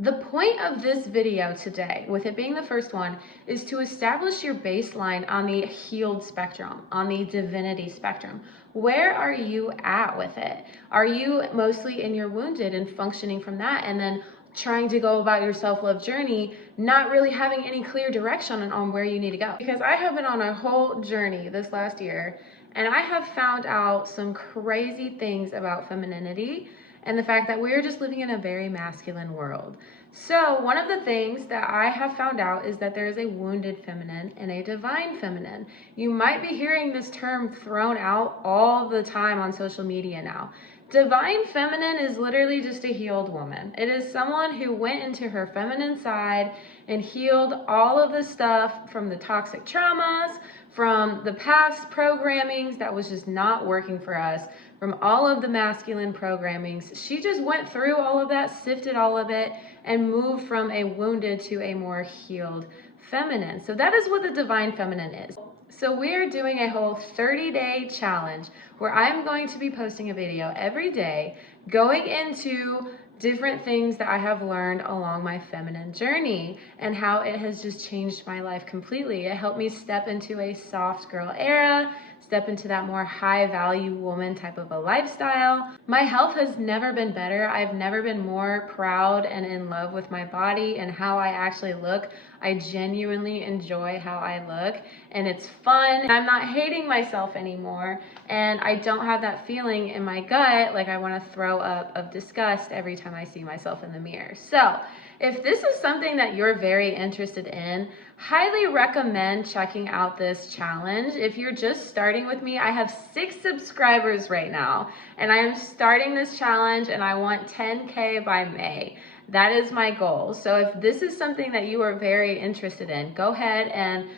The point of this video today, with it being the first one, is to establish your baseline on the healed spectrum, on the divinity spectrum. Where are you at with it? Are you mostly in your wounded and functioning from that, and then trying to go about your self-love journey, not really having any clear direction on where you need to go? Because I have been on a whole journey this last year, and I have found out some crazy things about femininity and the fact that we're just living in a very masculine world. So one of the things that I have found out is that there is a wounded feminine and a divine feminine. You might be hearing this term thrown out all the time on social media now. Divine feminine is literally just a healed woman. It is someone who went into her feminine side and healed all of the stuff from the toxic traumas, from the past programmings that was just not working for us, from all of the masculine programmings. She just went through all of that, sifted all of it, and moved from a wounded to a more healed feminine. So that is what the divine feminine is. So we're doing a whole 30-day challenge where I'm going to be posting a video every day going into different things that I have learned along my feminine journey and how it has just changed my life completely. It helped me step into a soft girl era, step into that more high value woman type of a lifestyle. My health has never been better. I've never been more proud and in love with my body and how I actually look. I genuinely enjoy how I look and it's fun. I'm not hating myself anymore and I don't have that feeling in my gut like I want to throw up of disgust every time I see myself in the mirror. So if this is something that you're very interested in, highly recommend checking out this challenge. If you're just starting with me, I have 6 subscribers right now, and I am starting this challenge and I want 10K by May. That is my goal. So if this is something that you are very interested in, go ahead and,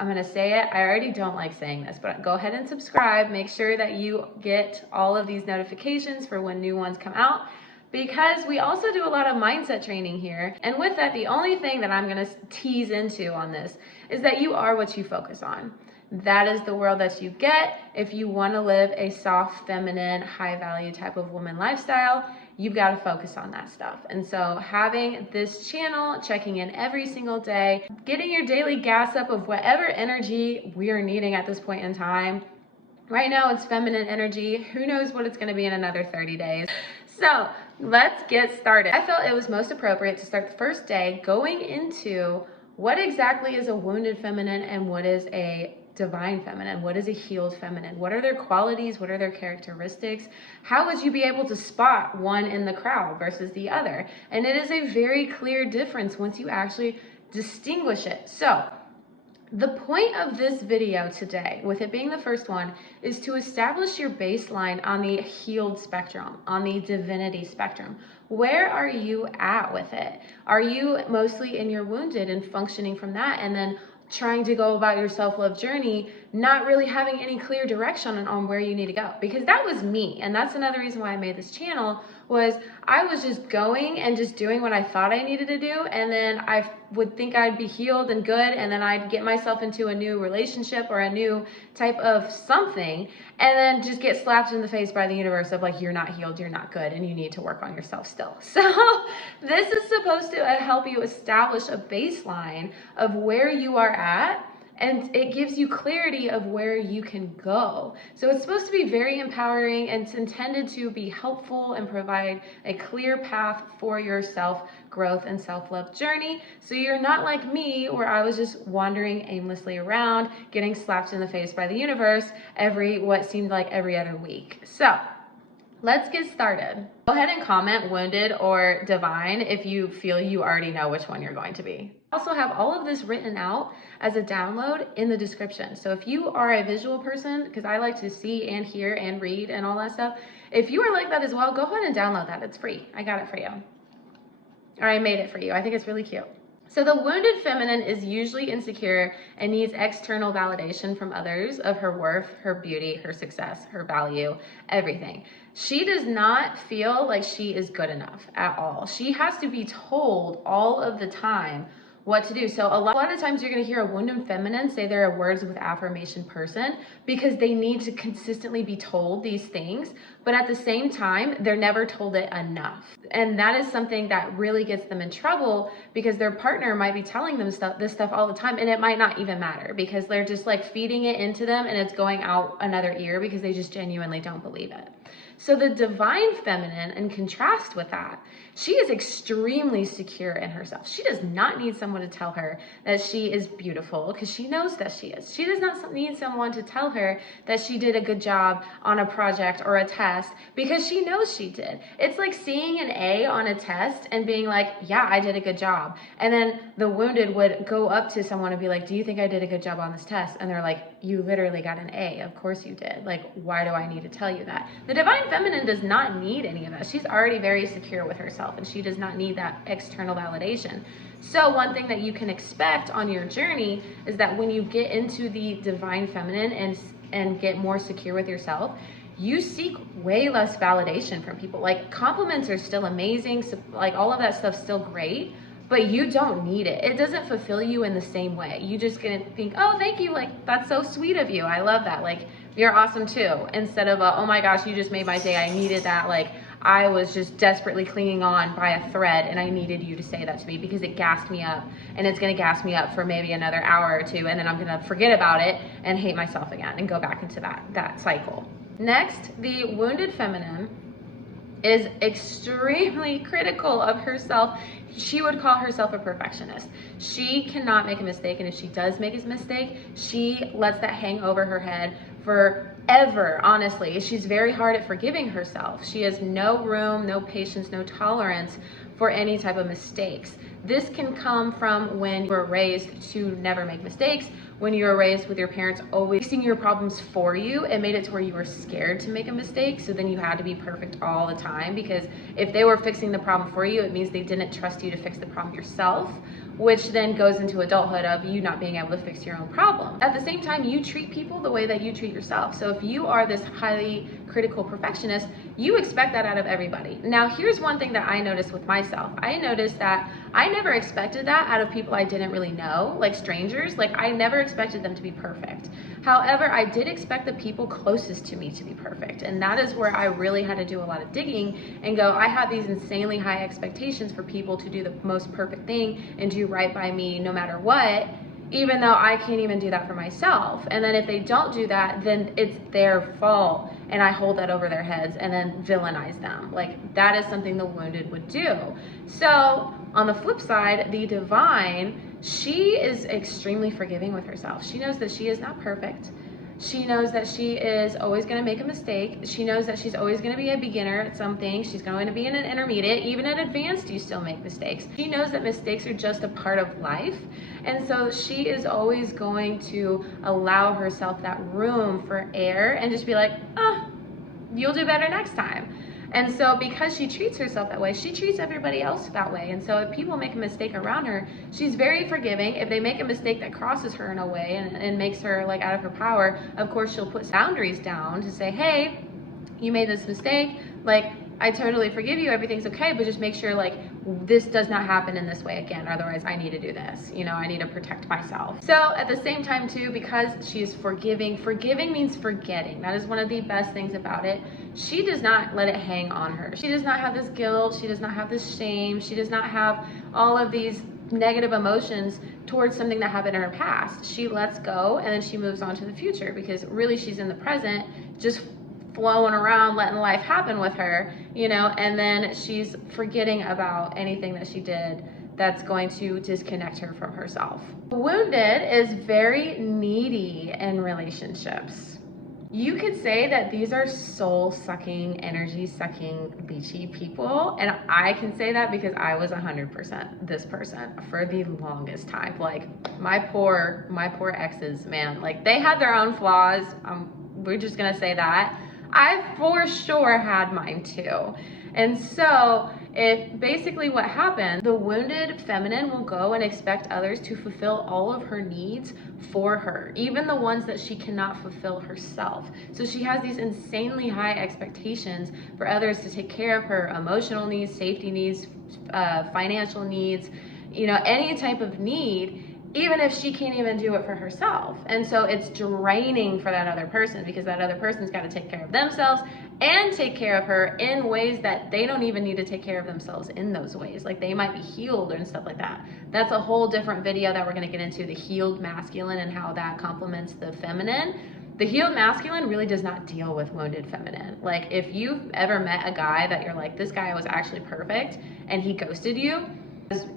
I'm gonna say it, I already don't like saying this, but go ahead and subscribe. Make sure that you get all of these notifications for when new ones come out, because we also do a lot of mindset training here. And with that, the only thing that I'm gonna tease into on this is that you are what you focus on. That is the world that you get. If you wanna live a soft, feminine, high value type of woman lifestyle, you've gotta focus on that stuff. And so having this channel, checking in every single day, getting your daily gas up of whatever energy we are needing at this point in time. Right now it's feminine energy. Who knows what it's gonna be in another 30 days. So let's get started. I felt it was most appropriate to start the first day going into what exactly is a wounded feminine and what is a divine feminine, what is a healed feminine, what are their qualities, what are their characteristics, how would you be able to spot one in the crowd versus the other? And it is a very clear difference once you actually distinguish it. So the point of this video today, with it being the first one, is to establish your baseline on the healed spectrum, on the divinity spectrum. Where are you at with it? Are you mostly in your wounded and functioning from that, and then trying to go about your self-love journey, not really having any clear direction on where you need to go? Because that was me, and that's another reason why I made this channel, was I was just going and just doing what I thought I needed to do, and then I would think I'd be healed and good, and then I'd get myself into a new relationship or a new type of something, and then just get slapped in the face by the universe of like, you're not healed, you're not good, and you need to work on yourself still. So this is supposed to help you establish a baseline of where you are at, and it gives you clarity of where you can go. So it's supposed to be very empowering, and it's intended to be helpful and provide a clear path for your self-growth and self-love journey. So you're not like me, where I was just wandering aimlessly around, getting slapped in the face by the universe what seemed like every other week. So let's get started. Go ahead and comment wounded or divine if you feel you already know which one you're going to be. I also have all of this written out as a download in the description. So if you are a visual person, because I like to see and hear and read and all that stuff, if you are like that as well, go ahead and download that. It's free. I got it for you. Or I made it for you. I think it's really cute. So the wounded feminine is usually insecure and needs external validation from others of her worth, her beauty, her success, her value, everything. She does not feel like she is good enough at all. She has to be told all of the time what to do. So a lot of times you're going to hear a wounded feminine say they're a words with affirmation person because they need to consistently be told these things, but at the same time, they're never told it enough. And that is something that really gets them in trouble because their partner might be telling them this stuff all the time, and it might not even matter because they're just like feeding it into them and it's going out another ear because they just genuinely don't believe it. So the divine feminine, in contrast with that, she is extremely secure in herself. She does not need someone to tell her that she is beautiful because she knows that she is. She does not need someone to tell her that she did a good job on a project or a test because she knows she did. It's like seeing an A on a test and being like, yeah, I did a good job. And then the wounded would go up to someone and be like, do you think I did a good job on this test? And they're like, you literally got an A. Of course you did. Like, why do I need to tell you that? The divine feminine does not need any of that. She's already very secure with herself and she does not need that external validation. So one thing that you can expect on your journey is that when you get into the divine feminine and get more secure with yourself, you seek way less validation from people. Like, compliments are still amazing. So, like, all of that stuff's still great, but you don't need it. It doesn't fulfill you in the same way. You just gonna think, oh, thank you. Like, that's so sweet of you. I love that. Like, you're awesome too. Instead of, oh my gosh, you just made my day. I needed that. Like, I was just desperately clinging on by a thread and I needed you to say that to me because it gassed me up, and it's gonna gas me up for maybe another hour or two, and then I'm gonna forget about it and hate myself again and go back into that cycle. Next, the wounded feminine is extremely critical of herself. She would call herself a perfectionist. She cannot make a mistake, and if she does make a mistake, she lets that hang over her head forever, honestly. She's very hard at forgiving herself. She has no room, no patience, no tolerance for any type of mistakes. This can come from when you were raised to never make mistakes, when you were raised with your parents always fixing your problems for you. It made it to where you were scared to make a mistake, so then you had to be perfect all the time, because if they were fixing the problem for you, it means they didn't trust you to fix the problem yourself, which then goes into adulthood of you not being able to fix your own problem. At the same time, you treat people the way that you treat yourself. So if you are this highly critical perfectionist, you expect that out of everybody. Now, here's one thing that I noticed with myself. I noticed that I never expected that out of people I didn't really know, like strangers. Like, I never expected them to be perfect. However, I did expect the people closest to me to be perfect. And that is where I really had to do a lot of digging and go, I have these insanely high expectations for people to do the most perfect thing and do right by me no matter what, even though I can't even do that for myself. And then if they don't do that, then it's their fault, and I hold that over their heads and then villainize them. Like, that is something the wounded would do. So on the flip side, the divine, she is extremely forgiving with herself. She knows that she is not perfect. She knows that she is always going to make a mistake. She knows that she's always going to be a beginner at something. She's going to be in an intermediate. Even at advanced, you still make mistakes. She knows that mistakes are just a part of life. And so she is always going to allow herself that room for error and just be like, oh, you'll do better next time. And so because she treats herself that way, she treats everybody else that way. And so if people make a mistake around her, she's very forgiving. If they make a mistake that crosses her in a way and makes her like out of her power, of course she'll put boundaries down to say, hey, you made this mistake, like, I totally forgive you, everything's okay, but just make sure like this does not happen in this way again, otherwise I need to do this, you know, I need to protect myself. So at the same time too, because she is forgiving means forgetting. That is one of the best things about it. She does not let it hang on her. She does not have this guilt, she does not have this shame, she does not have all of these negative emotions towards something that happened in her past. She lets go and then she moves on to the future, because really she's in the present, just flowing around, letting life happen with her, you know, and then she's forgetting about anything that she did that's going to disconnect her from herself. Wounded is very needy in relationships. You could say that these are soul-sucking, energy-sucking, leechy people, and I can say that because I was 100% this person for the longest time. Like, my poor exes, man, like, they had their own flaws. We're just gonna say that. I for sure had mine too. And so if basically what happened, the wounded feminine will go and expect others to fulfill all of her needs for her, even the ones that she cannot fulfill herself. So she has these insanely high expectations for others to take care of her emotional needs, safety needs, financial needs, any type of need, even if she can't even do it for herself. And so it's draining for that other person, because that other person's got to take care of themselves and take care of her in ways that they don't even need to take care of themselves in those ways. Like they might be healed and stuff like that. That's a whole different video that we're going to get into, the healed masculine and how that complements the feminine. The healed masculine really does not deal with wounded feminine. Like if you've ever met a guy that you're like, this guy was actually perfect and he ghosted you,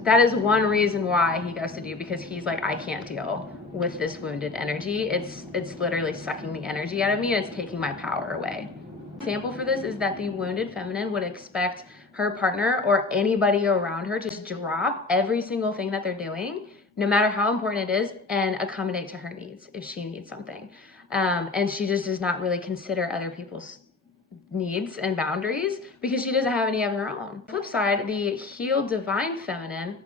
that is one reason why he ghosted you, because he's like, I can't deal with this wounded energy. It's literally sucking the energy out of me and it's taking my power away. Example for this is that the wounded feminine would expect her partner or anybody around her to just drop every single thing that they're doing, no matter how important it is, and accommodate to her needs if she needs something. And she just does not really consider other people's needs and boundaries because she doesn't have any of her own. Flip side, the healed divine feminine,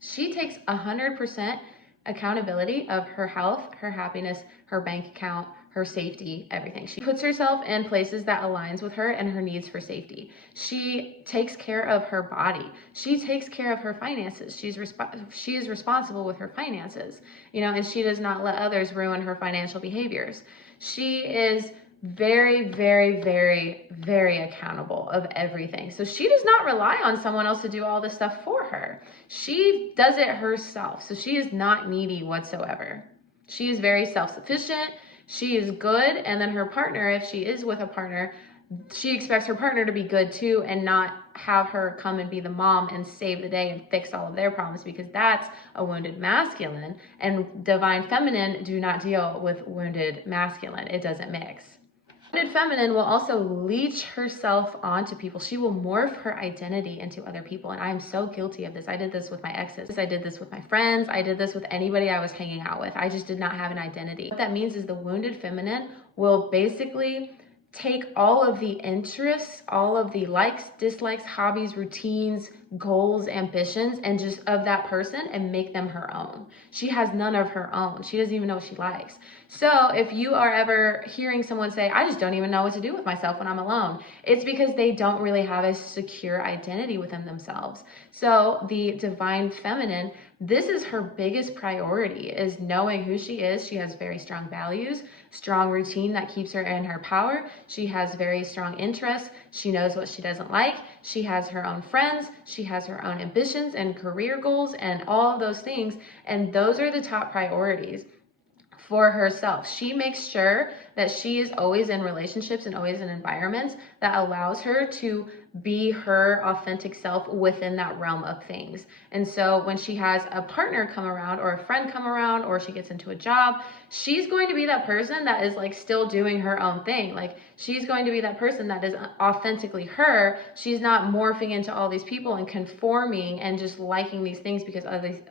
she takes 100% accountability of her health, her happiness, her bank account, her safety, everything. She puts herself in places that aligns with her and her needs for safety. She takes care of her body. She takes care of her finances. She is responsible with her finances, and she does not let others ruin her financial behaviors. She is very, very, very, very accountable of everything. So she does not rely on someone else to do all this stuff for her. She does it herself. So she is not needy whatsoever. She is very self-sufficient. She is good. And then her partner, if she is with a partner, she expects her partner to be good too, and not have her come and be the mom and save the day and fix all of their problems, because that's a wounded masculine. And divine feminine do not deal with wounded masculine. It doesn't mix. Wounded feminine will also leech herself onto people. She will morph her identity into other people. And I am so guilty of this. I did this with my exes. I did this with my friends. I did this with anybody I was hanging out with. I just did not have an identity. What that means is the wounded feminine will basically take all of the interests, all of the likes, dislikes, hobbies, routines, goals, ambitions, and just of that person and make them her own. She has none of her own. She doesn't even know what she likes. So if you are ever hearing someone say, I just don't even know what to do with myself when I'm alone, it's because they don't really have a secure identity within themselves. So the divine feminine, this is her biggest priority, is knowing who she is. She has very strong values, strong routine that keeps her in her power. She has very strong interests. She knows what she doesn't like. She has her own friends. She has her own ambitions and career goals and all of those things. And those are the top priorities for herself. She makes sure that she is always in relationships and always in environments that allows her to be her authentic self within that realm of things. And so when she has a partner come around or a friend come around or she gets into a job, she's going to be that person that is like still doing her own thing. Like she's going to be that person that is authentically her. She's not morphing into all these people and conforming and just liking these things because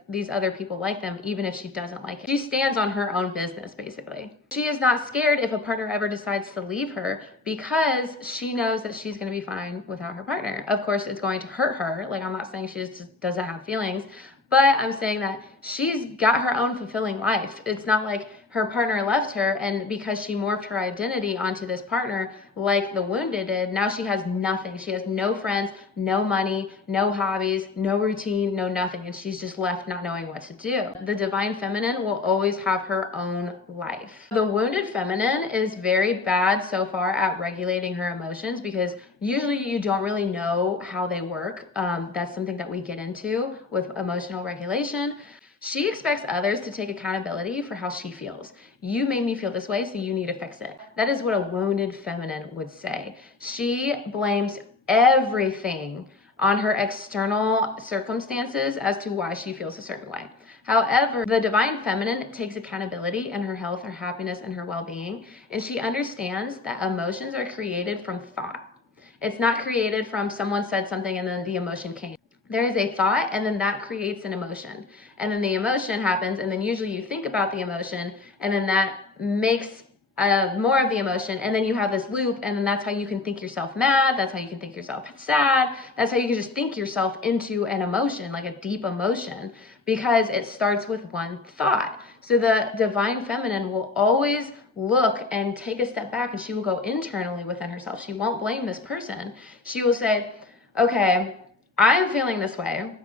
these other people like them, even if she doesn't like it. She stands on her own business, basically. She is not scared if a partner ever decides to leave her, because she knows that she's going to be fine without her partner. Of course, it's going to hurt her. Like, I'm not saying she just doesn't have feelings, but I'm saying that she's got her own fulfilling life. It's not like her partner left her, and because she morphed her identity onto this partner like the wounded did, now she has nothing. She has no friends, no money, no hobbies, no routine, no nothing, and she's just left not knowing what to do. The divine feminine will always have her own life. The wounded feminine is very bad so far at regulating her emotions, because usually you don't really know how they work. That's something that we get into with emotional regulation. She expects others to take accountability for how she feels. You made me feel this way, so you need to fix it. That is what a wounded feminine would say. She blames everything on her external circumstances as to why she feels a certain way. However, the divine feminine takes accountability in her health, her happiness, and her well-being, and she understands that emotions are created from thought. It's not created from someone said something and then the emotion came. There is a thought, and then that creates an emotion. And then the emotion happens, and then usually you think about the emotion, and then that makes more of the emotion, and then you have this loop, and then that's how you can think yourself mad, that's how you can think yourself sad, that's how you can just think yourself into an emotion, like a deep emotion, because it starts with one thought. So the divine feminine will always look and take a step back, and she will go internally within herself. She won't blame this person. She will say, okay, I'm feeling this way.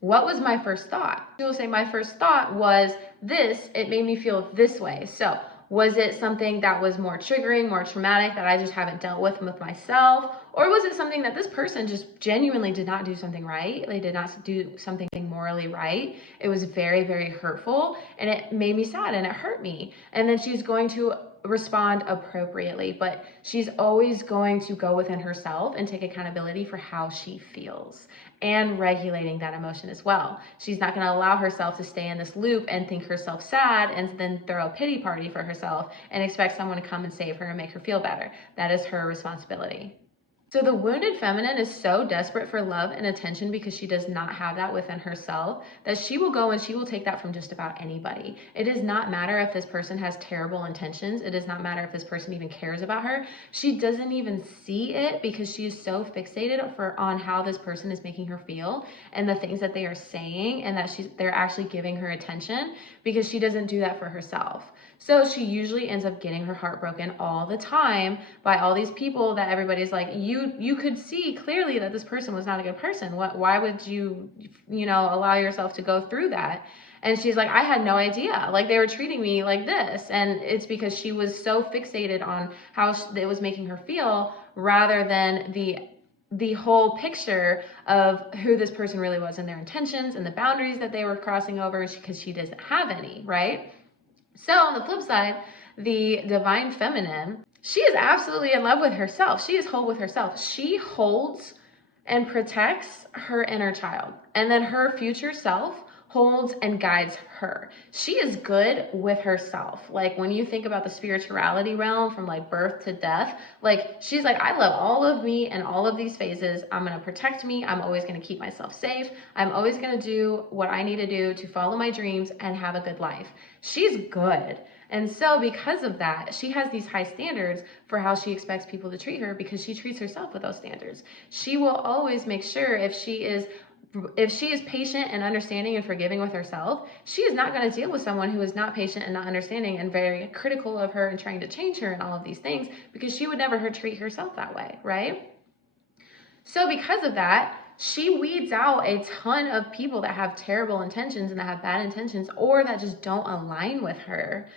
what was my first thought? She will say, my first thought was this, it made me feel this way. So was it something that was more triggering, more traumatic that I just haven't dealt with myself? Or was it something that this person just genuinely did not do something right? They did not do something morally right. It was very, very hurtful, and it made me sad and it hurt me. And then she's going to respond appropriately, but she's always going to go within herself and take accountability for how she feels and regulating that emotion as well. She's not going to allow herself to stay in this loop and think herself sad and then throw a pity party for herself and expect someone to come and save her and make her feel better. That is her responsibility. So the wounded feminine is so desperate for love and attention because she does not have that within herself that she will go and she will take that from just about anybody. It does not matter if this person has terrible intentions. It does not matter if this person even cares about her. She doesn't even see it because she is so fixated on how this person is making her feel and the things that they are saying, and that they're actually giving her attention, because she doesn't do that for herself. So she usually ends up getting her heart broken all the time by all these people that everybody's like, you could see clearly that this person was not a good person. Why would you allow yourself to go through that? And she's like, I had no idea. Like, they were treating me like this. And it's because she was so fixated on how it was making her feel, rather than the whole picture of who this person really was and their intentions and the boundaries that they were crossing over, because she doesn't have any, right? So on the flip side, the divine feminine, she is absolutely in love with herself. She is whole with herself. She holds and protects her inner child, and then her future self holds and guides her. She is good with herself. Like, when you think about the spirituality realm from like birth to death, like, she's like, I love all of me and all of these phases. I'm going to protect me. I'm always going to keep myself safe. I'm always going to do what I need to do to follow my dreams and have a good life. She's good. And so because of that, she has these high standards for how she expects people to treat her, because she treats herself with those standards. She will always make sure if she is patient and understanding and forgiving with herself, she is not going to deal with someone who is not patient and not understanding and very critical of her and trying to change her and all of these things, because she would never treat herself that way, right? So because of that, she weeds out a ton of people that have terrible intentions and that have bad intentions, or that just don't align with her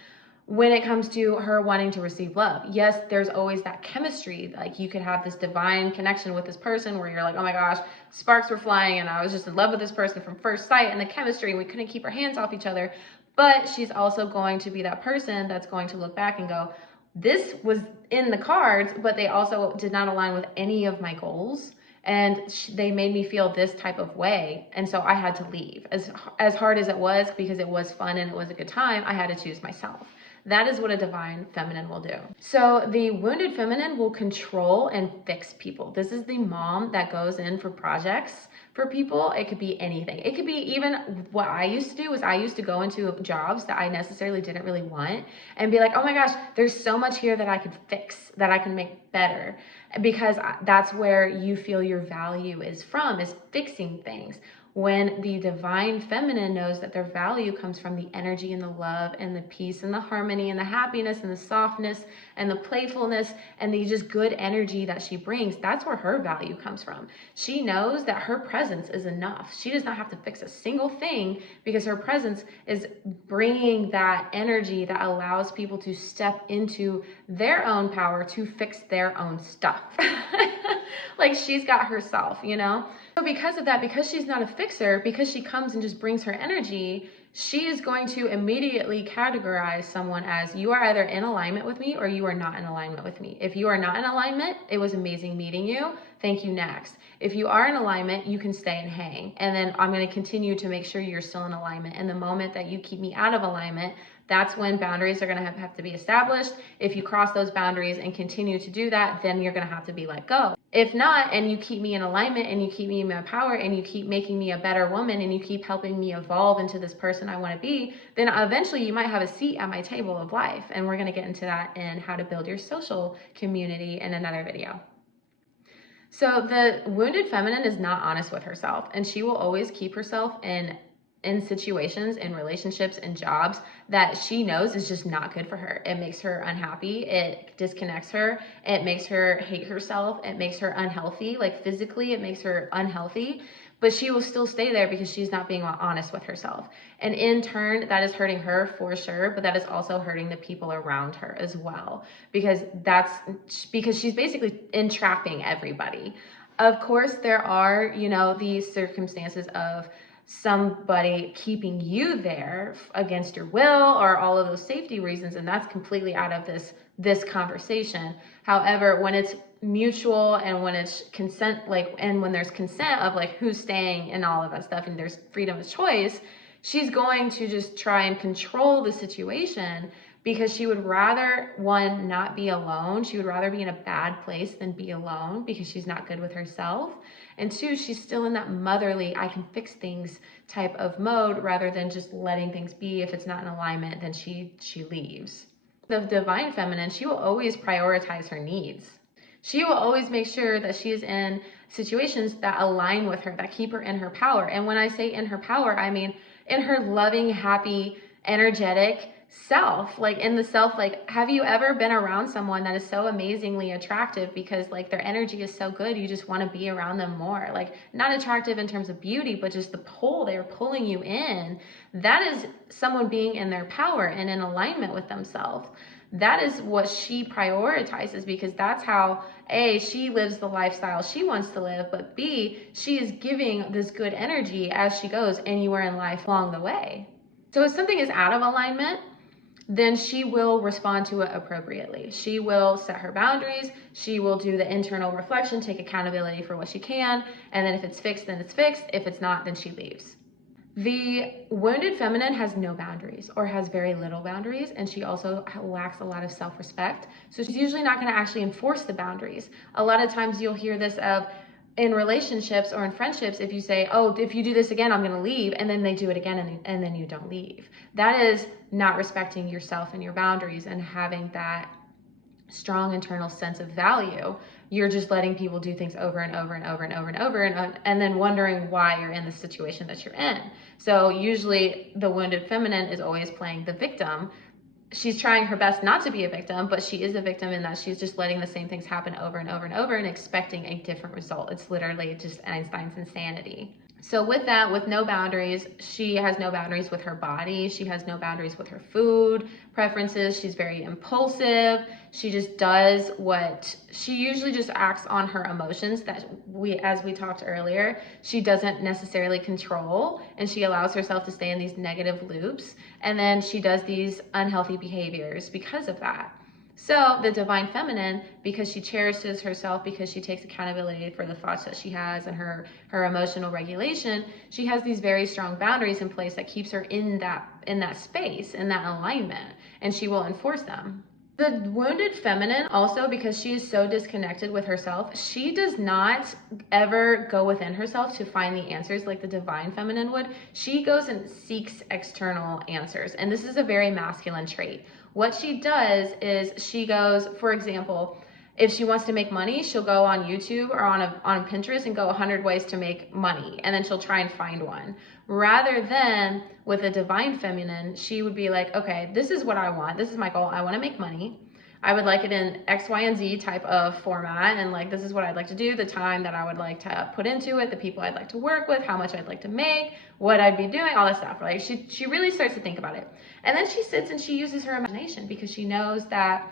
when it comes to her wanting to receive love. Yes, there's always that chemistry. Like, you could have this divine connection with this person where you're like, oh my gosh, sparks were flying and I was just in love with this person from first sight, and the chemistry, we couldn't keep our hands off each other. But she's also going to be that person that's going to look back and go, this was in the cards, but they also did not align with any of my goals. And they made me feel this type of way. And so I had to leave. As hard as it was, because it was fun and it was a good time, I had to choose myself. That is what a divine feminine will do. So the wounded feminine will control and fix people. This is the mom that goes in for projects for people. It could be anything. It could be even what I used to do was I used to go into jobs that I necessarily didn't really want and be like, oh my gosh, there's so much here that I could fix, that I can make better. Because that's where you feel your value is from, is fixing things. When the divine feminine knows that their value comes from the energy and the love and the peace and the harmony and the happiness and the softness and the playfulness and the just good energy that she brings, that's where her value comes from. She knows that her presence is enough. She does not have to fix a single thing, because her presence is bringing that energy that allows people to step into their own power to fix their own stuff. Like, she's got herself, So because of that, because she's not a fixer, because she comes and just brings her energy, she is going to immediately categorize someone as, you are either in alignment with me or you are not in alignment with me. If you are not in alignment, it was amazing meeting you. Thank you, next. If you are in alignment, you can stay and hang. And then I'm going to continue to make sure you're still in alignment. And the moment that you keep me out of alignment, that's when boundaries are going to have to be established. If you cross those boundaries and continue to do that, then you're going to have to be let go. If not, and you keep me in alignment and you keep me in my power and you keep making me a better woman and you keep helping me evolve into this person I want to be, then eventually you might have a seat at my table of life. And we're going to get into that in how to build your social community in another video. So the wounded feminine is not honest with herself, and she will always keep herself in situations, in relationships, in jobs that she knows is just not good for her. It makes her unhappy. It disconnects her. It makes her hate herself. It makes her unhealthy. Like, physically, it makes her unhealthy. but she will still stay there because she's not being honest with herself. And in turn, that is hurting her for sure, but that is also hurting the people around her as well, because she's basically entrapping everybody. Of course, there are, these circumstances of somebody keeping you there against your will or all of those safety reasons, and that's completely out of this conversation. However, when it's mutual and when it's consent, and when there's consent of who's staying and all of that stuff, and there's freedom of choice, she's going to just try and control the situation, because she would rather, one, not be alone. She would rather be in a bad place than be alone, because she's not good with herself. And two, she's still in that motherly, I can fix things type of mode, rather than just letting things be. If it's not in alignment, then she leaves. The divine feminine, she will always prioritize her needs. She will always make sure that she is in situations that align with her, that keep her in her power. And when I say in her power, I mean in her loving, happy, energetic self. In the self, have you ever been around someone that is so amazingly attractive because their energy is so good, you just want to be around them more? Not attractive in terms of beauty, but just the pull, they're pulling you in. That is someone being in their power and in alignment with themselves. That is what she prioritizes, because that's how A, she lives the lifestyle she wants to live, but B, she is giving this good energy as she goes anywhere in life along the way. So if something is out of alignment, then she will respond to it appropriately. She will set her boundaries. She will do the internal reflection, take accountability for what she can. And then if it's fixed, then it's fixed. If it's not, then she leaves. The wounded feminine has no boundaries, or has very little boundaries, and she also lacks a lot of self-respect. So she's usually not going to actually enforce the boundaries. A lot of times you'll hear this in relationships or in friendships, if you say, oh, if you do this again, I'm going to leave, and then they do it again, and then you don't leave. That is not respecting yourself and your boundaries and having that strong internal sense of value. You're just letting people do things over and over and over and over and over, and then wondering why you're in the situation that you're in. So usually the wounded feminine is always playing the victim. She's trying her best not to be a victim, but she is a victim in that she's just letting the same things happen over and over and over and expecting a different result. It's literally just Einstein's insanity. So with that, with no boundaries, she has no boundaries with her body. She has no boundaries with her food preferences. She's very impulsive. She just does she usually just acts on her emotions that as we talked earlier, she doesn't necessarily control, and she allows herself to stay in these negative loops. And then she does these unhealthy behaviors because of that. So the divine feminine, because she cherishes herself, because she takes accountability for the thoughts that she has and her emotional regulation, she has these very strong boundaries in place that keeps her in that space, in that alignment, and she will enforce them. The wounded feminine also, because she is so disconnected with herself, she does not ever go within herself to find the answers like the divine feminine would. She goes and seeks external answers, and this is a very masculine trait. What she does is she goes, for example, if she wants to make money, she'll go on YouTube or on Pinterest and go 100 ways to make money, and then she'll try and find one. Rather than with a divine feminine, she would be like, okay, this is what I want. This is my goal. I want to make money. I would like it in X, Y, and Z type of format, and this is what I'd like to do, the time that I would like to put into it, the people I'd like to work with, how much I'd like to make, what I'd be doing, all that stuff. She really starts to think about it. And then she sits and she uses her imagination, because she knows that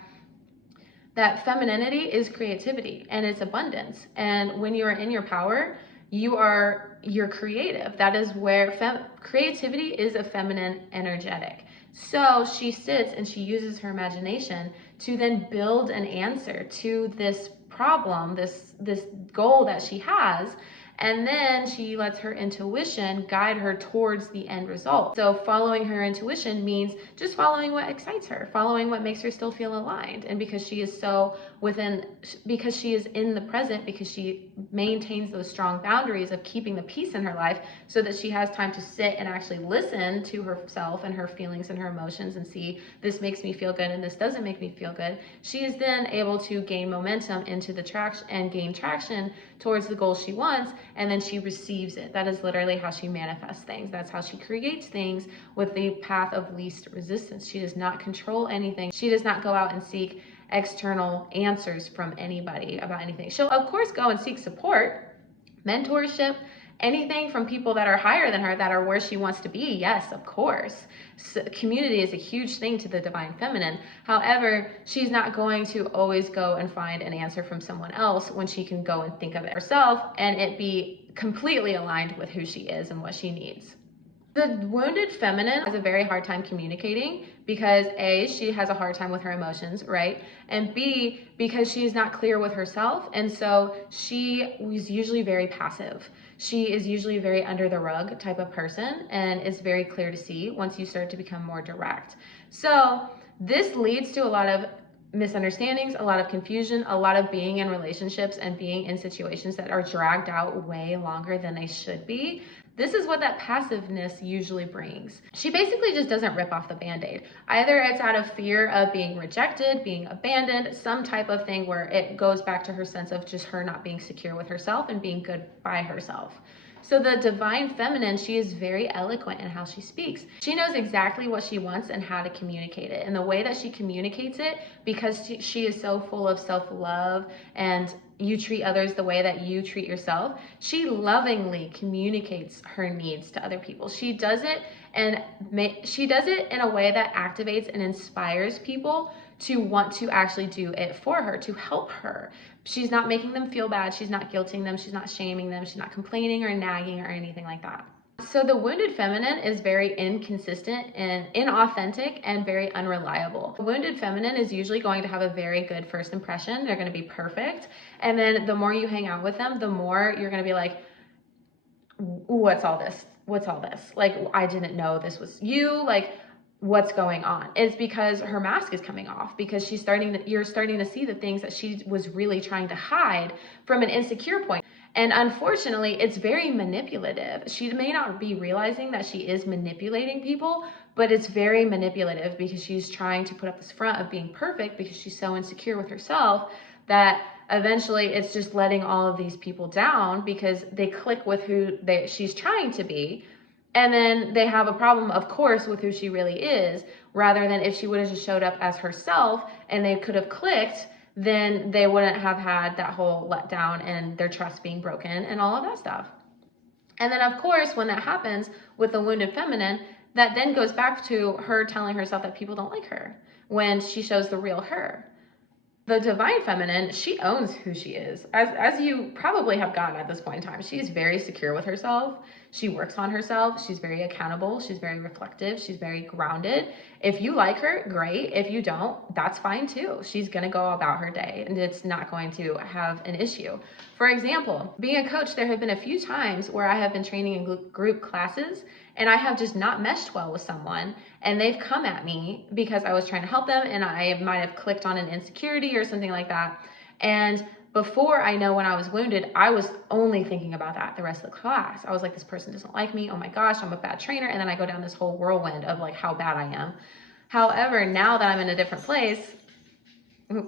femininity is creativity and it's abundance. And when you are in your power, you're creative. That is where creativity is a feminine energetic. So she sits and she uses her imagination to then build an answer to this problem, this goal that she has. And then she lets her intuition guide her towards the end result. So following her intuition means just following what excites her, following what makes her still feel aligned. And because she is because she is in the present, because she maintains those strong boundaries of keeping the peace in her life, so that she has time to sit and actually listen to herself and her feelings and her emotions and see, this makes me feel good and this doesn't make me feel good. She is then able to gain momentum into the traction and gain traction towards the goal she wants, and then she receives it. That is literally how she manifests things. That's how she creates things, with the path of least resistance. She does not control anything. She does not go out and seek external answers from anybody about anything. She'll of course go and seek support, mentorship, Anything from people that are higher than her, that are where she wants to be, yes, of course. So community is a huge thing to the divine feminine. However, she's not going to always go and find an answer from someone else when she can go and think of it herself and it be completely aligned with who she is and what she needs. The wounded feminine has a very hard time communicating because A, she has a hard time with her emotions, right? And B, because she is not clear with herself. And so she is usually very passive. She is usually a very under the rug type of person, and it's very clear to see once you start to become more direct. So this leads to a lot of misunderstandings, a lot of confusion, a lot of being in relationships and being in situations that are dragged out way longer than they should be. This is what that passiveness usually brings. She basically just doesn't rip off the Band-Aid. Either it's out of fear of being rejected, being abandoned, some type of thing where it goes back to her sense of just her not being secure with herself and being good by herself. So the divine feminine, she is very eloquent in how she speaks. She knows exactly what she wants and how to communicate it. And the way that she communicates it, because she is so full of self-love and you treat others the way that you treat yourself, she lovingly communicates her needs to other people. She does it in a way that activates and inspires people to want to actually do it for her, to help her. She's not making them feel bad. She's not guilting them. She's not shaming them. She's not complaining or nagging or anything like that. So the wounded feminine is very inconsistent and inauthentic and very unreliable. The wounded feminine is usually going to have a very good first impression. They're going to be perfect. And then the more you hang out with them, the more you're going to be like, what's all this? What's all this? Like, I didn't know this was you. Like, what's going on? It's because her mask is coming off, because you're starting to see the things that she was really trying to hide from an insecure point. And unfortunately, it's very manipulative. She may not be realizing that she is manipulating people, but it's very manipulative because she's trying to put up this front of being perfect because she's so insecure with herself that eventually it's just letting all of these people down because they click with who she's trying to be. And then they have a problem, of course, with who she really is, rather than if she would have just showed up as herself and they could have clicked, then they wouldn't have had that whole letdown and their trust being broken and all of that stuff. And then, of course, when that happens with the wounded feminine, that then goes back to her telling herself that people don't like her when she shows the real her. The divine feminine, she owns who she is. As you probably have gotten at this point in time, she's very secure with herself. She works on herself. She's very accountable. She's very reflective. She's very grounded. If you like her, great. If you don't, that's fine too. She's going to go about her day and it's not going to have an issue. For example, being a coach, there have been a few times where I have been training in group classes and I have just not meshed well with someone and they've come at me because I was trying to help them and I might have clicked on an insecurity or something like that. And before I know when I was wounded, I was only thinking about that the rest of the class. I was like, this person doesn't like me. Oh my gosh, I'm a bad trainer. And then I go down this whole whirlwind of like how bad I am. However, now that I'm in a different place,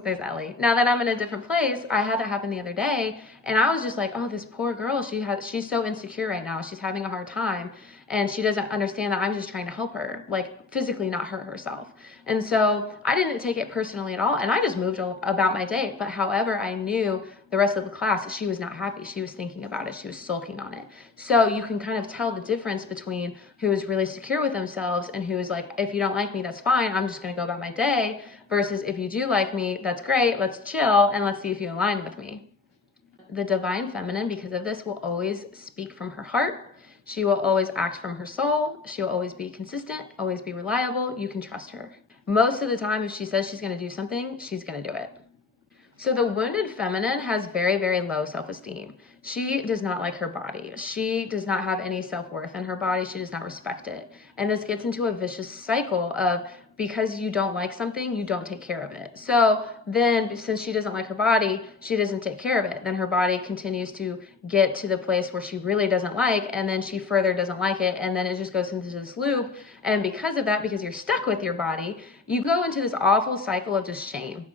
there's Ellie. Now that I'm in a different place, I had that happen the other day. And I was just like, oh, this poor girl, she's so insecure right now. She's having a hard time. And she doesn't understand that I'm just trying to help her, like physically not hurt herself. And so I didn't take it personally at all. And I just moved about my day. But however, I knew the rest of the class, she was not happy. She was thinking about it. She was sulking on it. So you can kind of tell the difference between who is really secure with themselves and who is like, if you don't like me, that's fine. I'm just going to go about my day. Versus if you do like me, that's great. Let's chill and let's see if you align with me. The divine feminine, because of this, will always speak from her heart. She will always act from her soul. She will always be consistent, always be reliable. You can trust her. Most of the time, if she says she's going to do something, she's going to do it. So the wounded feminine has very, very low self-esteem. She does not like her body. She does not have any self-worth in her body. She does not respect it. And this gets into a vicious cycle of because you don't like something, you don't take care of it. So then since she doesn't like her body, she doesn't take care of it. Then her body continues to get to the place where she really doesn't like, and then she further doesn't like it. And then it just goes into this loop. And because of that, because you're stuck with your body, you go into this awful cycle of just shame,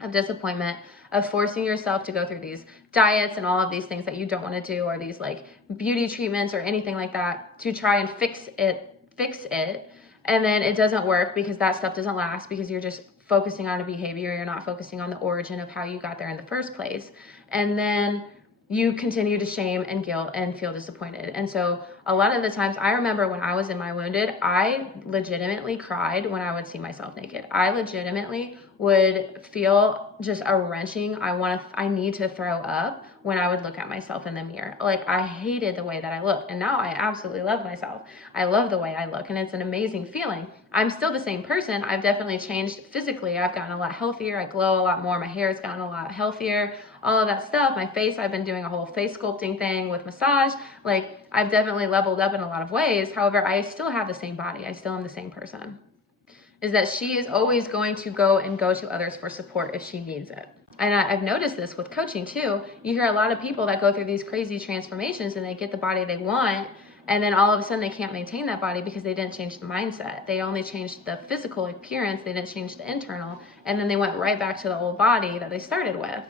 of disappointment, of forcing yourself to go through these diets and all of these things that you don't want to do, or these like beauty treatments or anything like that to try and fix it. And then it doesn't work because that stuff doesn't last because you're just focusing on a behavior. You're not focusing on the origin of how you got there in the first place. And then you continue to shame and guilt and feel disappointed. And so a lot of the times, I remember when I was in my wounded, I legitimately cried when I would see myself naked. I legitimately would feel just a wrenching, I need to throw up when I would look at myself in the mirror. Like, I hated the way that I looked, and now I absolutely love myself. I love the way I look, and it's an amazing feeling. I'm still the same person. I've definitely changed physically. I've gotten a lot healthier. I glow a lot more. My hair has gotten a lot healthier. All of that stuff. My face, I've been doing a whole face sculpting thing with massage. Like, I've definitely leveled up in a lot of ways. However, I still have the same body. I still am the same person. Is that she is always going to go to others for support if she needs it. And I've noticed this with coaching too. You hear a lot of people that go through these crazy transformations and they get the body they want, and then all of a sudden they can't maintain that body because they didn't change the mindset. They only changed the physical appearance, they didn't change the internal, and then they went right back to the old body that they started with.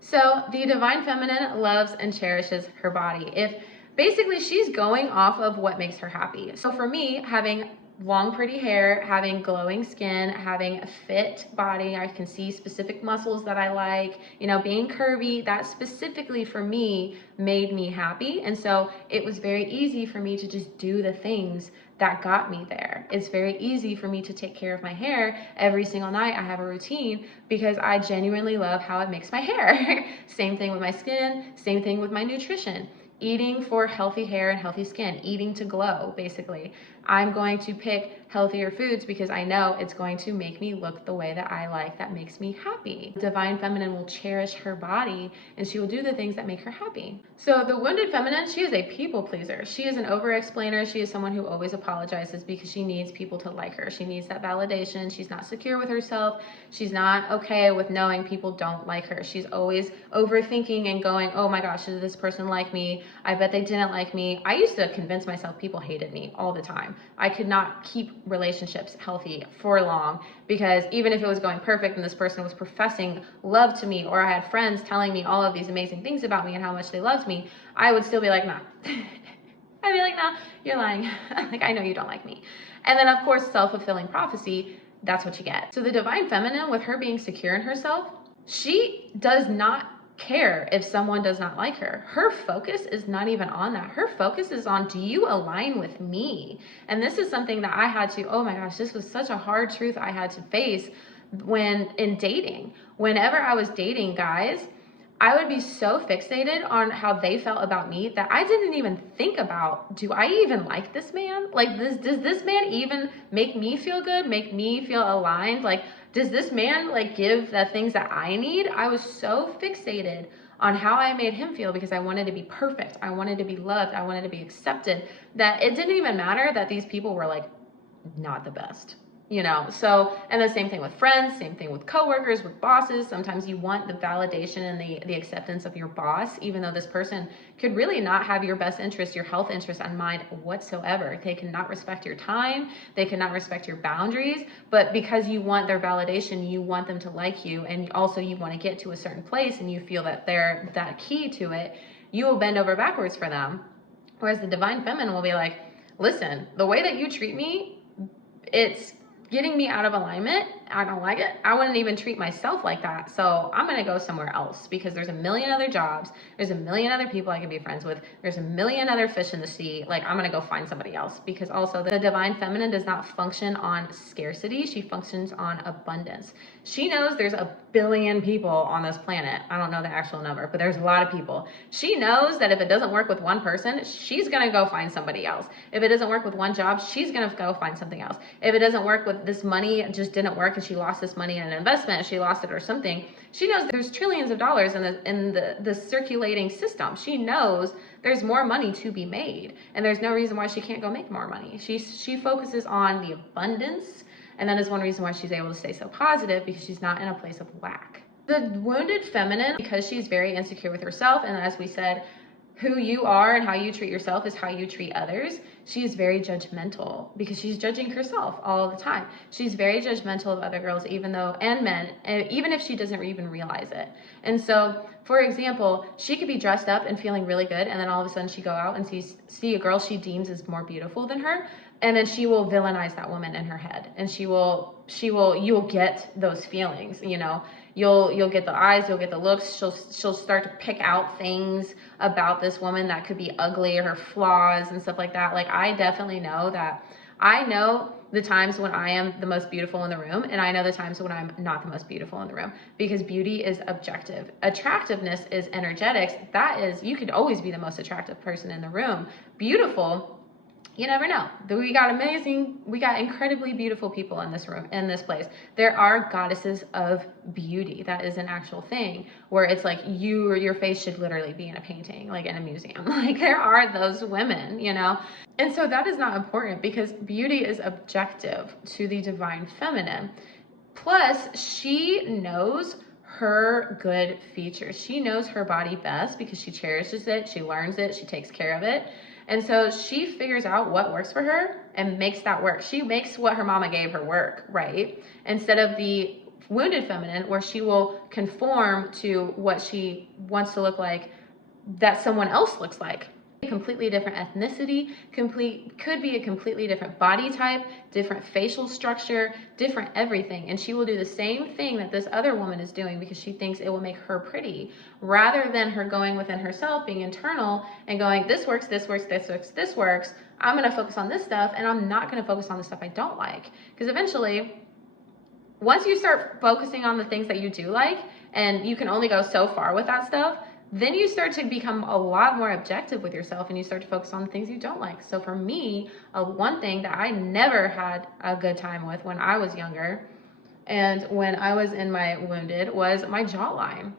So the divine feminine loves and cherishes her body. If basically she's going off of what makes her happy. So for me, having long pretty hair, having glowing skin, having a fit body, I can see specific muscles that I like, being curvy, that specifically for me made me happy. And so it was very easy for me to just do the things that got me there. It's very easy for me to take care of my hair every single night. I have a routine because I genuinely love how it makes my hair. Same thing with my skin, same thing with my nutrition. Eating for healthy hair and healthy skin, eating to glow, basically. I'm going to pick healthier foods because I know it's going to make me look the way that I like, that makes me happy. Divine feminine will cherish her body and she will do the things that make her happy. So the wounded feminine, she is a people pleaser. She is an over-explainer. She is someone who always apologizes because she needs people to like her. She needs that validation. She's not secure with herself. She's not okay with knowing people don't like her. She's always overthinking and going, oh my gosh, does this person like me? I bet they didn't like me. I used to convince myself people hated me all the time. I could not keep relationships healthy for long because even if it was going perfect and this person was professing love to me, or I had friends telling me all of these amazing things about me and how much they loved me, I would still be like, nah. I'd be like, nah, you're lying. Like, I know you don't like me. And then of course, self-fulfilling prophecy, that's what you get. So the divine feminine, with her being secure in herself, she does not care if someone does not like her. Her focus is not even on that. Her focus is on, do you align with me? And this is something that I had to, oh my gosh, this was such a hard truth I had to face when in dating. Whenever I was dating guys, I would be so fixated on how they felt about me that I didn't even think about, do I even like this man? Like, does this man even make me feel good, make me feel aligned? Like, does this man like give the things that I need? I was so fixated on how I made him feel because I wanted to be perfect. I wanted to be loved. I wanted to be accepted, that it didn't even matter that these people were like not the best. So, and the same thing with friends, same thing with coworkers, with bosses. Sometimes you want the validation and the acceptance of your boss, even though this person could really not have your best interest, your health interest on mind whatsoever. They cannot respect your time. They cannot respect your boundaries, but because you want their validation, you want them to like you. And also you want to get to a certain place and you feel that they're that key to it, you will bend over backwards for them. Whereas the divine feminine will be like, listen, the way that you treat me, it's getting me out of alignment. I don't like it. I wouldn't even treat myself like that. So I'm going to go somewhere else because there's a million other jobs. There's a million other people I can be friends with. There's a million other fish in the sea. Like, I'm going to go find somebody else, because also the divine feminine does not function on scarcity. She functions on abundance. She knows there's a billion people on this planet. I don't know the actual number, but there's a lot of people. She knows that if it doesn't work with one person, she's going to go find somebody else. If it doesn't work with one job, she's going to go find something else. If it doesn't work with this money, it just didn't work and she lost this money in an investment, she lost it or something, she knows there's trillions of dollars in the circulating system. She knows there's more money to be made, and there's no reason why she can't go make more money. She focuses on the abundance, and that is one reason why she's able to stay so positive, because she's not in a place of lack. The wounded feminine, because she's very insecure with herself, and as we said, who you are and how you treat yourself is how you treat others. She is very judgmental because she's judging herself all the time. She's very judgmental of other girls, and men, even if she doesn't even realize it. And so for example, she could be dressed up and feeling really good, and then all of a sudden she go out and see a girl she deems is more beautiful than her, and then she will villainize that woman in her head, and you'll get those feelings, you know. You'll get the eyes, you'll get the looks. She'll start to pick out things about this woman that could be ugly, or her flaws and stuff like that. Like, I definitely know that. I know the times when I am the most beautiful in the room, and I know the times when I'm not the most beautiful in the room, because beauty is objective. Attractiveness is energetics. That is, you could always be the most attractive person in the room. Beautiful, you never know. We got incredibly beautiful people in this room, in this place. There are goddesses of beauty. That is an actual thing, where it's like your face should literally be in a painting, like in a museum. Like, there are those women, you know? And so that is not important, because beauty is objective to the divine feminine. Plus, she knows her good features. She knows her body best because she cherishes it, she learns it, she takes care of it. And so she figures out what works for her and makes that work. She makes what her mama gave her work, right? Instead of the wounded feminine, where she will conform to what she wants to look like that someone else looks like. A completely different ethnicity, could be a completely different body type, different facial structure, different everything. And she will do the same thing that this other woman is doing because she thinks it will make her pretty, rather than her going within herself, being internal and going, this works, this works, this works, this works. I'm going to focus on this stuff, and I'm not going to focus on the stuff I don't like. Because eventually, once you start focusing on the things that you do like, and you can only go so far with that stuff, then you start to become a lot more objective with yourself, and you start to focus on the things you don't like. So for me, one thing that I never had a good time with when I was younger and when I was in my wounded was my jawline.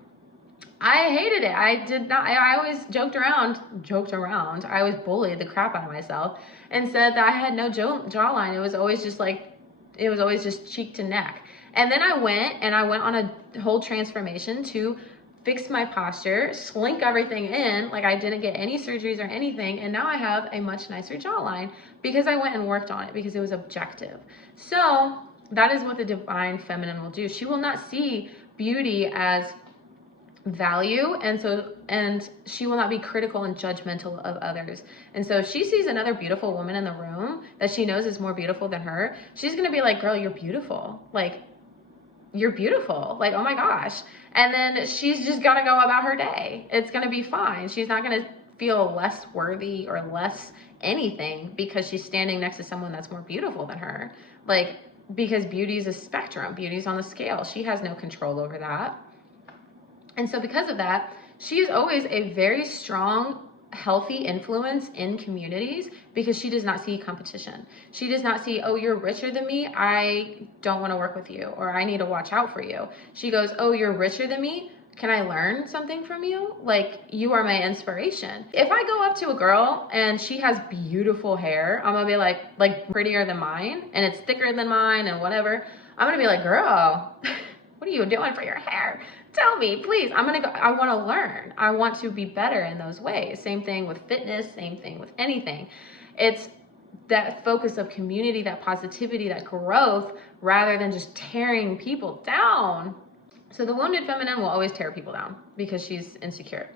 I hated it. I always joked around. I always bullied the crap out of myself and said that I had no jawline. It was always just cheek to neck. And then I went on a whole transformation to fix my posture, slink everything in, like I didn't get any surgeries or anything, and now I have a much nicer jawline because I went and worked on it, because it was objective. So that is what the divine feminine will do. She will not see beauty as value, and she will not be critical and judgmental of others. And so if she sees another beautiful woman in the room that she knows is more beautiful than her, she's gonna be like, girl, you're beautiful. Like, you're beautiful. Like, oh my gosh. And then she's just gonna go about her day. It's gonna be fine. She's not gonna feel less worthy or less anything because she's standing next to someone that's more beautiful than her. Like, because beauty is a spectrum. Beauty's on the scale. She has no control over that. And so because of that, she is always a very strong, healthy influence in communities, because she does not see competition. She does not see, oh, you're richer than me, I don't want to work with you, or I need to watch out for you. She goes, oh, you're richer than me, can I learn something from you? Like, you are my inspiration. If I go up to a girl and she has beautiful hair, I'm gonna be like prettier than mine, and it's thicker than mine and whatever, I'm gonna be like, girl, what are you doing for your hair? Tell me, please. I want to learn. I want to be better in those ways. Same thing with fitness, same thing with anything. It's that focus of community, that positivity, that growth, rather than just tearing people down. So the wounded feminine will always tear people down because she's insecure.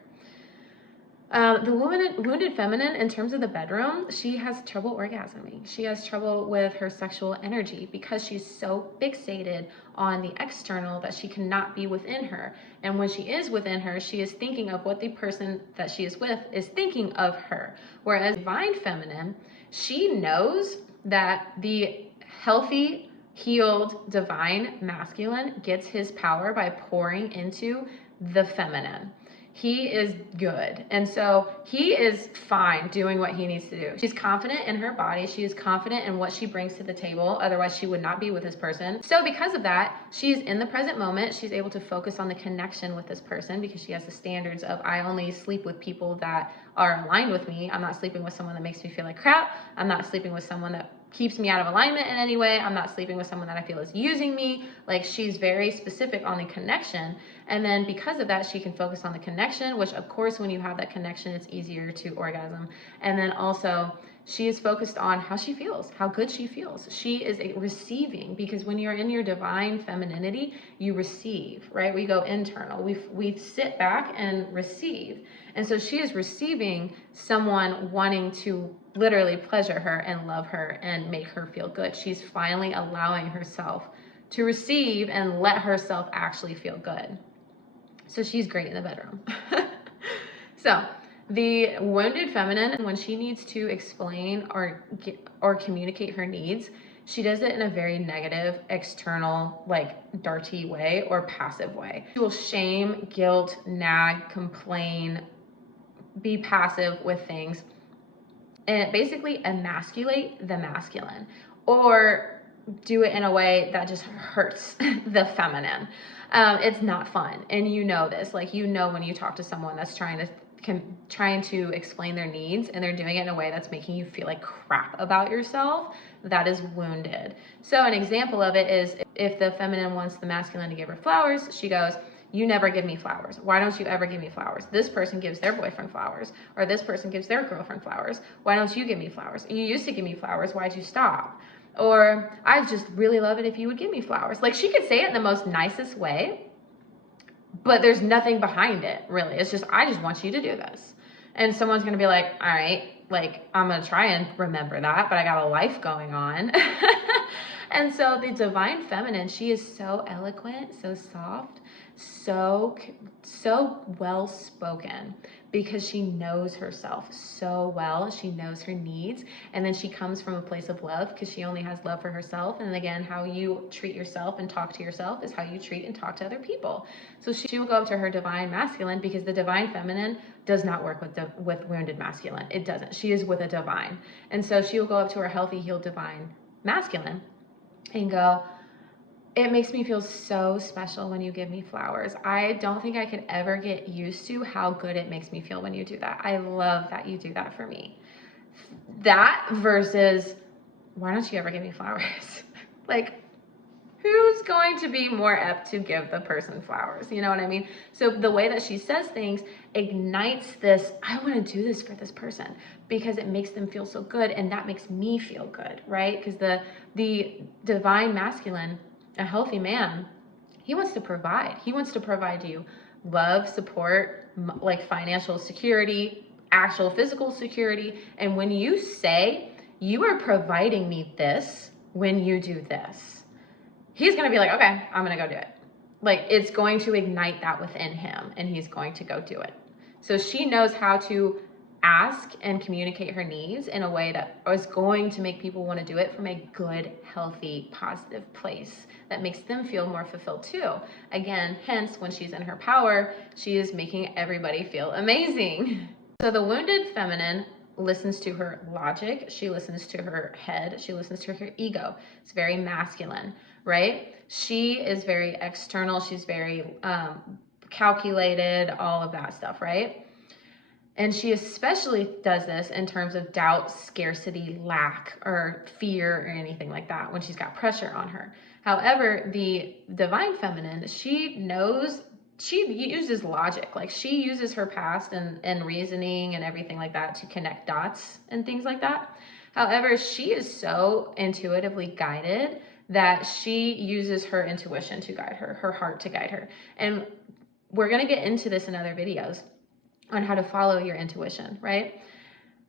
The wounded feminine, in terms of the bedroom, she has trouble orgasming. She has trouble with her sexual energy because she's so fixated on the external that she cannot be within her. And when she is within her, she is thinking of what the person that she is with is thinking of her. Whereas divine feminine, she knows that the healthy, healed, divine masculine gets his power by pouring into the feminine. He is good. And so he is fine doing what he needs to do. She's confident in her body. She is confident in what she brings to the table. Otherwise, she would not be with this person. So because of that, she's in the present moment. She's able to focus on the connection with this person because she has the standards of, I only sleep with people that are aligned with me. I'm not sleeping with someone that makes me feel like crap. I'm not sleeping with someone that keeps me out of alignment in any way. I'm not sleeping with someone that I feel is using me. Like, she's very specific on the connection. And then because of that, she can focus on the connection, which of course, when you have that connection, it's easier to orgasm. And then also she is focused on how she feels, how good she feels. She is receiving, because when you're in your divine femininity, you receive, right? We go internal, we sit back and receive. And so she is receiving someone wanting to literally pleasure her and love her and make her feel good. She's finally allowing herself to receive and let herself actually feel good. So she's great in the bedroom. So the wounded feminine, when she needs to explain or communicate her needs, she does it in a very negative, external, like dirty way or passive way. She will shame, guilt, nag, complain, be passive with things, and basically emasculate the masculine, or do it in a way that just hurts the feminine. It's not fun. And you know this, like, you know, when you talk to someone that's trying to explain their needs and they're doing it in a way that's making you feel like crap about yourself, that is wounded. So an example of it is if the feminine wants the masculine to give her flowers, she goes, "You never give me flowers. Why don't you ever give me flowers? This person gives their boyfriend flowers, or this person gives their girlfriend flowers. Why don't you give me flowers? You used to give me flowers. Why'd you stop? Or I just really love it if you would give me flowers." Like, she could say it in the most nicest way, but there's nothing behind it, really. It's just, I just want you to do this. And someone's going to be like, all right, like, I'm going to try and remember that, but I got a life going on. And so the divine feminine, she is so eloquent, so soft, so well spoken, because she knows herself so well. She knows her needs, and then she comes from a place of love, because she only has love for herself. And again, how you treat yourself and talk to yourself is how you treat and talk to other people. So she will go up to her divine masculine, because the divine feminine does not work with wounded masculine. It doesn't. She is with a divine. And so she will go up to her healthy, healed divine masculine and go, "It makes me feel so special when you give me flowers. I don't think I could ever get used to how good it makes me feel when you do that. I love that you do that for me." That versus, "Why don't you ever give me flowers?" Like, who's going to be more apt to give the person flowers? You know what I mean? So the way that she says things ignites this, I want to do this for this person because it makes them feel so good, and that makes me feel good, right? Because the divine masculine, a healthy man, he wants to provide. He wants to provide you love, support, like financial security, actual physical security. And when you say, "You are providing me this when you do this," he's going to be like, "Okay, I'm going to go do it." Like, it's going to ignite that within him, and he's going to go do it. So she knows how to ask and communicate her needs in a way that is going to make people want to do it from a good, healthy, positive place that makes them feel more fulfilled too. Again, hence, when she's in her power, she is making everybody feel amazing. So the wounded feminine listens to her logic, she listens to her head, she listens to her ego. It's very masculine, right? She is very external, she's very calculated, all of that stuff, right? And she especially does this in terms of doubt, scarcity, lack, or fear, or anything like that when she's got pressure on her. However, the divine feminine, she uses logic. Like, she uses her past and reasoning and everything like that to connect dots and things like that. However, she is so intuitively guided that she uses her intuition to guide her heart to guide her. And we're going to get into this in other videos on how to follow your intuition, right?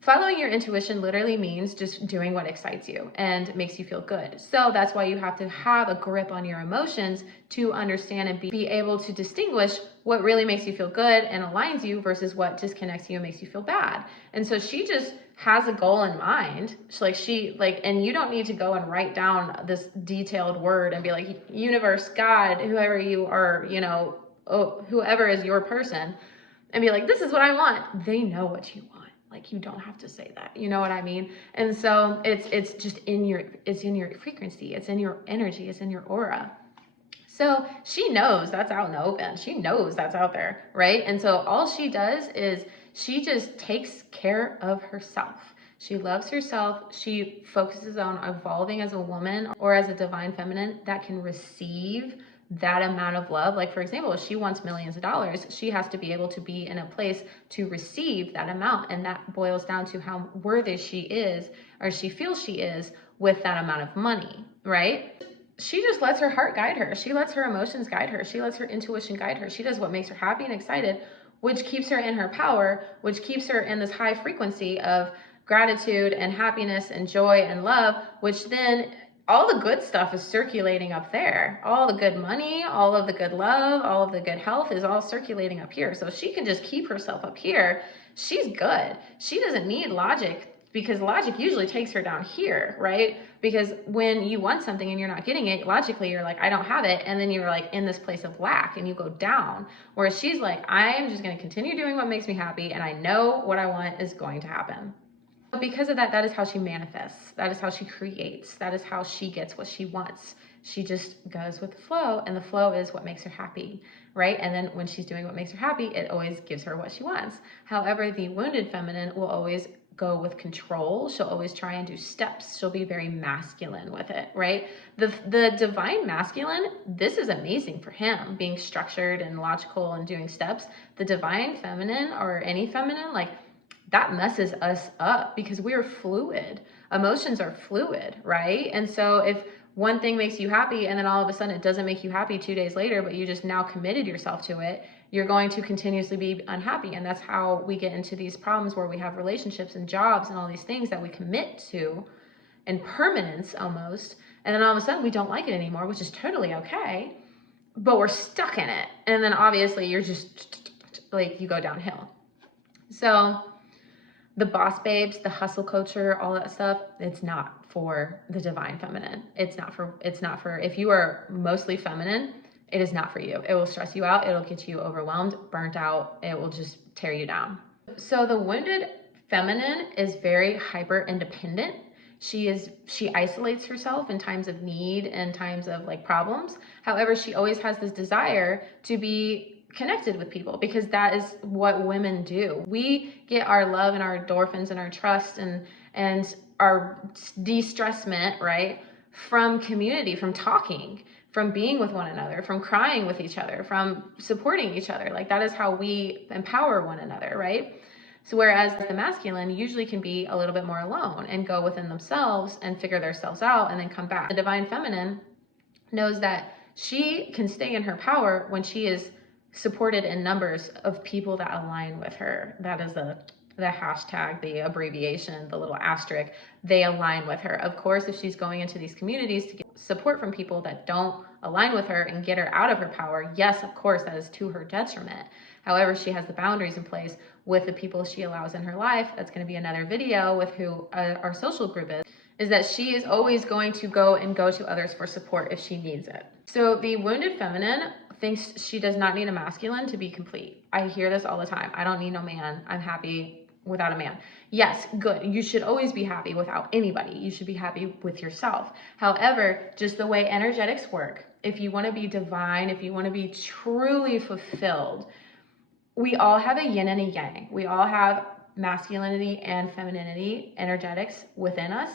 Following your intuition literally means just doing what excites you and makes you feel good. So that's why you have to have a grip on your emotions to understand and be able to distinguish what really makes you feel good and aligns you versus what disconnects you and makes you feel bad. And so she just has a goal in mind. And you don't need to go and write down this detailed word and be like, universe, God, whoever you are, whoever is your person, and be like, "This is what I want." They know what you want. Like, you don't have to say that. You know what I mean? And so it's just in your frequency. It's in your energy. It's in your aura. So she knows that's out in the open. She knows that's out there, right? And so all she does is she just takes care of herself. She loves herself. She focuses on evolving as a woman or as a divine feminine that can receive that amount of love. Like, for example, if she wants millions of dollars, she has to be able to be in a place to receive that amount. And that boils down to how worthy she is, or she feels she is, with that amount of money, right? She just lets her heart guide her. She lets her emotions guide her. She lets her intuition guide her. She does what makes her happy and excited, which keeps her in her power, which keeps her in this high frequency of gratitude and happiness and joy and love, which then all the good stuff is circulating up there. All the good money, all of the good love, all of the good health is all circulating up here. So if she can just keep herself up here, she's good. She doesn't need logic, because logic usually takes her down here, right? Because when you want something and you're not getting it, logically you're like, I don't have it. And then you're like in this place of lack and you go down. Whereas she's like, I'm just going to continue doing what makes me happy. And I know what I want is going to happen. But because of that, that is how she manifests. That is how she creates. That is how she gets what she wants. She just goes with the flow, and the flow is what makes her happy, right? And then when she's doing what makes her happy, it always gives her what she wants. However, the wounded feminine will always go with control. She'll always try and do steps. She'll be very masculine with it, right? The divine masculine, this is amazing for him, being structured and logical and doing steps. The divine feminine, or any feminine, like, that messes us up because we're fluid. Emotions are fluid, right? And so if one thing makes you happy and then all of a sudden it doesn't make you happy 2 days later, but you just now committed yourself to it, you're going to continuously be unhappy. And that's how we get into these problems where we have relationships and jobs and all these things that we commit to in permanence almost. And then all of a sudden we don't like it anymore, which is totally okay, but we're stuck in it. And then obviously you're just like, you go downhill. So the boss babes, the hustle culture, all that stuff, it's not for the divine feminine. It's not for, if you are mostly feminine, it is not for you. It will stress you out. It'll get you overwhelmed, burnt out. It will just tear you down. So the wounded feminine is very hyper independent. She isolates herself in times of need and times of like problems. However, she always has this desire to be connected with people, because that is what women do. We get our love and our endorphins and our trust and our de-stressment, right, from community, from talking, from being with one another, from crying with each other, from supporting each other. Like, that is how we empower one another, right? So whereas the masculine usually can be a little bit more alone and go within themselves and figure themselves out and then come back. The divine feminine knows that she can stay in her power when she is supported in numbers of people that align with her. That is the hashtag, the abbreviation, the little asterisk. They align with her. Of course, if she's going into these communities to get support from people that don't align with her and get her out of her power, yes, of course, that is to her detriment. However, she has the boundaries in place with the people she allows in her life. That's going to be another video with who our social group is that she is always going to go to others for support if she needs it. So the wounded feminine thinks she does not need a masculine to be complete. I hear this all the time. I don't need no man. I'm happy without a man. Yes, good. You should always be happy without anybody. You should be happy with yourself. However, just the way energetics work, if you want to be divine, if you want to be truly fulfilled, we all have a yin and a yang. We all have masculinity and femininity energetics within us.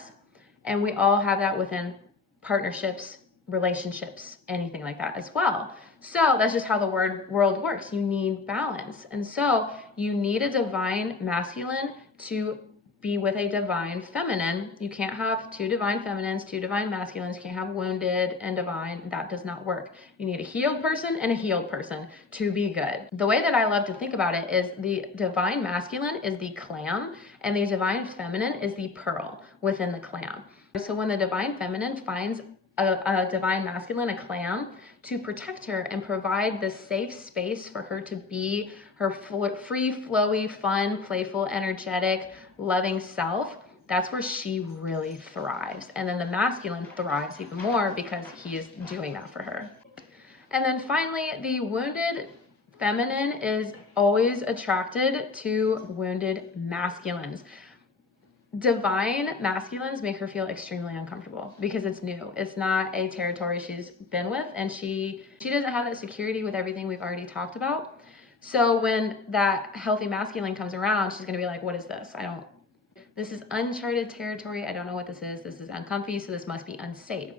And we all have that within partnerships, relationships, anything like that as well. So that's just how the world works. You need balance. And so you need a divine masculine to be with a divine feminine. You can't have two divine feminines, two divine masculines. You can't have wounded and divine. That does not work. You need a healed person and a healed person to be good. The way that I love to think about it is the divine masculine is the clam and the divine feminine is the pearl within the clam. So when the divine feminine finds a divine masculine, a clam, to protect her and provide the safe space for her to be her free, flowy, fun, playful, energetic, loving self, that's where she really thrives. And then the masculine thrives even more because he is doing that for her. And then finally, the wounded feminine is always attracted to wounded masculines. Divine masculines make her feel extremely uncomfortable because it's new. It's not a territory she's been with, and she doesn't have that security with everything we've already talked about. So when that healthy masculine comes around, she's going to be like, what is this? This is uncharted territory. I don't know what this is. This is uncomfy, so this must be unsafe.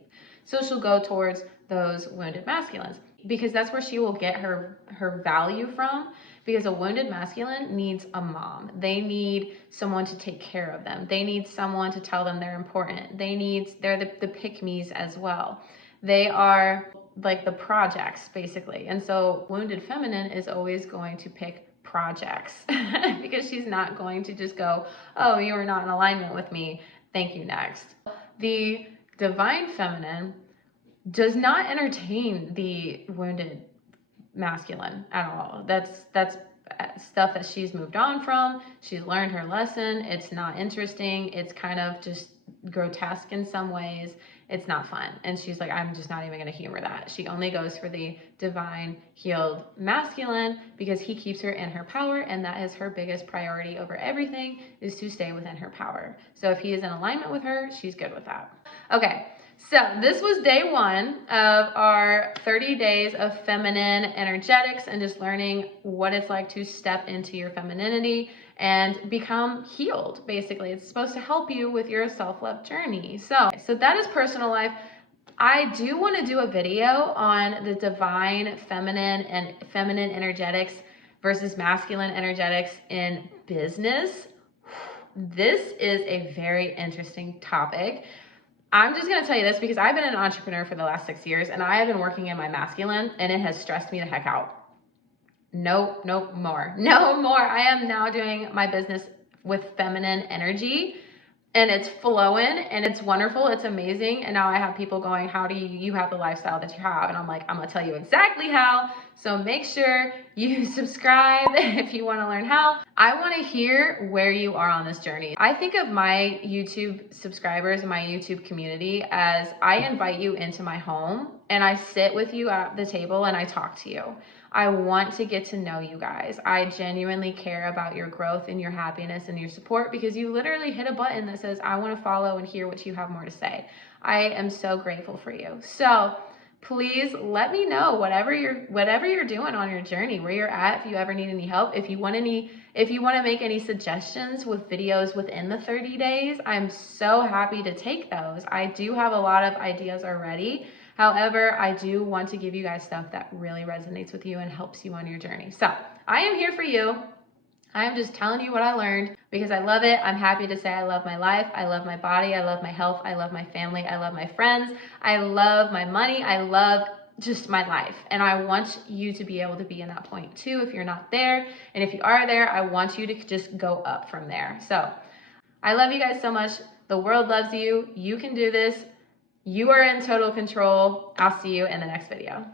So she'll go towards those wounded masculines because that's where she will get her value from, because a wounded masculine needs a mom. They need someone to take care of them. They need someone to tell them they're important. They're the pick-me's as well. They are like the projects, basically. And so wounded feminine is always going to pick projects because she's not going to just go, oh, you are not in alignment with me, thank you, next. The divine feminine does not entertain the wounded masculine at all. That's stuff that she's moved on from. She's learned her lesson. It's not interesting. It's kind of just grotesque in some ways. It's not fun. And she's like, I'm just not even going to humor that. She only goes for the divine healed masculine because he keeps her in her power, and that is her biggest priority over everything, is to stay within her power. So if he is in alignment with her, she's good with that. Okay. So this was day 1 of our 30 days of feminine energetics and just learning what it's like to step into your femininity and become healed. Basically, it's supposed to help you with your self-love journey. So that is personal life. I do want to do a video on the divine feminine and feminine energetics versus masculine energetics in business. This is a very interesting topic. I'm just going to tell you this because I've been an entrepreneur for the last 6 years and I have been working in my masculine and it has stressed me the heck out. No more. I am now doing my business with feminine energy and it's flowing and it's wonderful. It's amazing. And now I have people going, how do you have the lifestyle that you have? And I'm like, I'm going to tell you exactly how. So make sure you subscribe if you want to learn how. I want to hear where you are on this journey. I think of my YouTube subscribers and my YouTube community as I invite you into my home and I sit with you at the table and I talk to you. I want to get to know you guys. I genuinely care about your growth and your happiness and your support because you literally hit a button that says, I want to follow and hear what you have more to say. I am so grateful for you. So please let me know whatever you're doing on your journey, where you're at, if you ever need any help, if you want to make any suggestions with videos within the 30 days, I'm so happy to take those. I do have a lot of ideas already. However, I do want to give you guys stuff that really resonates with you and helps you on your journey. So I am here for you. I am just telling you what I learned because I love it. I'm happy to say I love my life. I love my body. I love my health. I love my family. I love my friends. I love my money. I love just my life. And I want you to be able to be in that point too if you're not there. And if you are there, I want you to just go up from there. So I love you guys so much. The world loves you. You can do this. You are in total control. I'll see you in the next video.